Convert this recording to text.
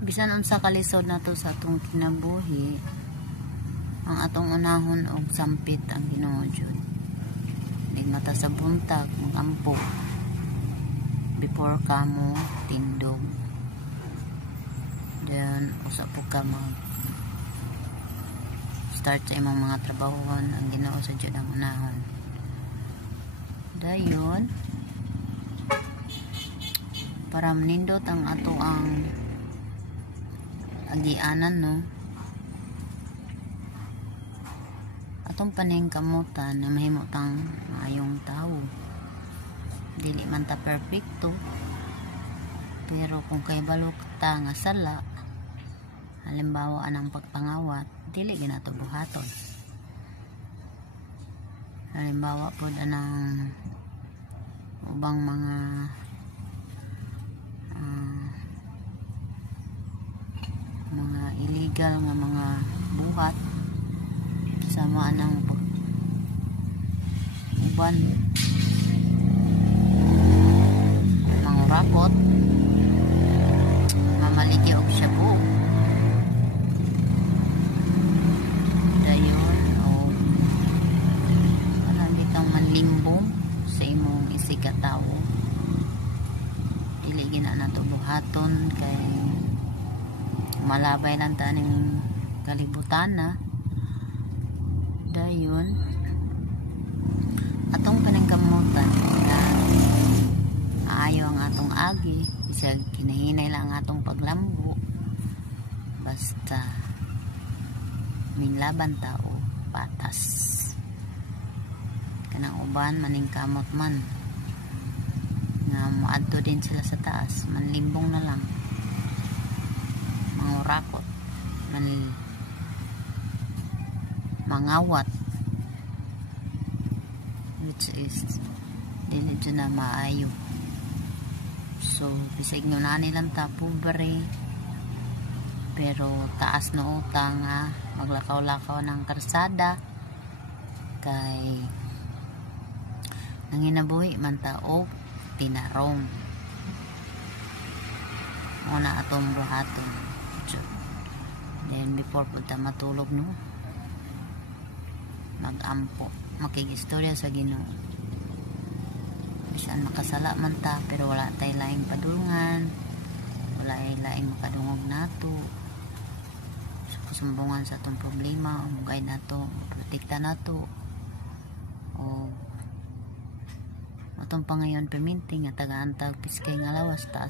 Bisan unsa kalisod na to sa atong kinabuhi, ang atong unahon og sampit ang Ginoo jud. Mata sa buntag magampo before kamo tindog, then usa po ka mag start sa imong mga trabahon. Ang Ginoo sa jud ang unahon. Dayon para manindot ang ato ang agianan, no, atong paningkamutan na mahimutang maayong tao. Dili man ta perfecto, pero kung kay balok ta nga sala, halimbawa anang pagpangawat, dili ginato buhaton. Halimbawa po anang ubang mga illegal nga mga buhat, sama anang uban mangurakot, mamaligi og shabu, dayon o parang bitang manlimbong sa imong isikataw. Dili gina nato buhaton kay malabay lang ta ning kalibutan na. Dayon atong paningkamutan na aayo ang atong agi, bisag kinahinay lang ang atong paglambo, basta minlaban tao patas. Kanang uban maningkamot man nga moadto din sila sa taas, manlimbong na lang, mangurakot, mangawat, which is dili dyan na maayo. So bisag nyo na nilang pobre, pero taas na utang, maglakaw-lakaw ng karsada kay nanginabuhi man taog tinarong muna atong buhaton. Then before punta matulog, no, magampo, makigistorya sa Ginoo. Bisan makasala man ta, pero wala tay laing padulngan, wala ay laing makadungog nato, sumbungan sa atong problema, o guide nato, protekta nato, o atong pangayon perminting nga taga-antag piskay nga lawas taas